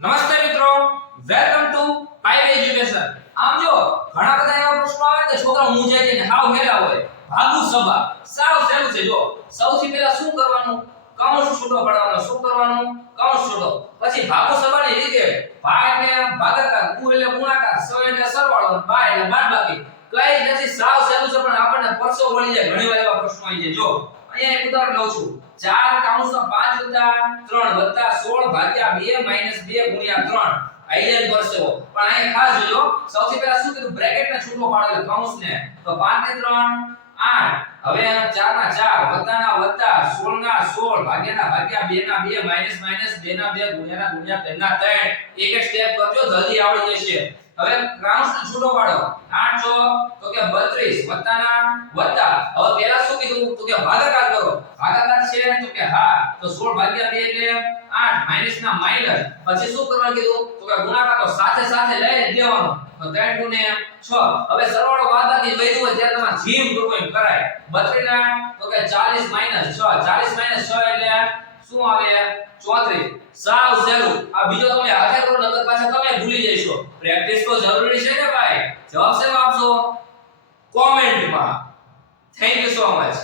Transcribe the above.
નમસ્તે મિત્રો, welcome to pipe education. આમ જો ઘણા બધા એવા પ્રશ્નો આવે કે છોકરા મૂંઝાઈ જાય ને હાવ હેલા હોય. ભાગુ સભા સાવ સહેલું છે. જો સૌથી પહેલા શું કરવાનું? કૌંસ છૂટો પાડવાનો. શું કરવાનું? કૌંસ છૂટો. પછી ભાગુ સભાની રીતે ભા એટલે ભાગાકાર, ગુ એટલે ગુણાકાર, સ એટલે સરવાળો, બા એટલે બાદબાકી. કઈ જ નથી, સાવ સહેલું છે, પણ આપણને પરસો વળી જાય. ઘણી વાર એવા પ્રશ્નો આવી જાય. જો અહીંયા એક ઉદાહરણ લઉં છું. 4 5 + 3 + 16 ભાગ્યા 2 - 2 ગુણ્યા 3 આઈલેન પરસેવો. પણ અહીંયા ખાસ જોજો, સૌથી પહેલા શું કીધું? બ્રેકેટ ને છૂટો પાડેલો, કૌંસને. તો 5 ને 3 8. હવે 4 ના 4 વત્તા ના વત્તા 16 ના 16 ભાગ્યા ના ભાગ્યા 2 ના 2 માઈનસ માઈનસ 2 ના 2 ગુણ્યા ના ગુણ્યા 3 ના 3. એક એક સ્ટેપ કરજો, જલ્દી આવડી જશે. હવે કૌંસને છૂટો પાડો. 8 તો કે 32 વત્તા ના વત્તા. હવે પહેલા શું કીધું? તો કે ભાગાકાર કરો. ભાગાકાર છે તો કે હા, તો 16 ભાગ્યા 2 એટલે 8 માઈનસ ના માઈનસ. પછી શું કરવાનું કીધું? તો કે ગુણાકાર તો સાથે સાથે લઈ લેવાનો. તો 3 ગુણ્યા 6. હવે સરવાળો બાદબાકી કર્યું હોય ત્યારે તમારે જીમ કરવું એમ કરાય. 32 ના તો કે 40 - 6. 40 - 6 એટલે શું આવે? 34. સાવ સહેલું. આ બીજો તમે હાથે કરો નકર પાછા તમે ભૂલી જશો. પ્રેક્ટિસ તો જરૂરી છે ને ભાઈ. જવાબ શેમાં આપશો? કોમેન્ટમાં. Thank you so much.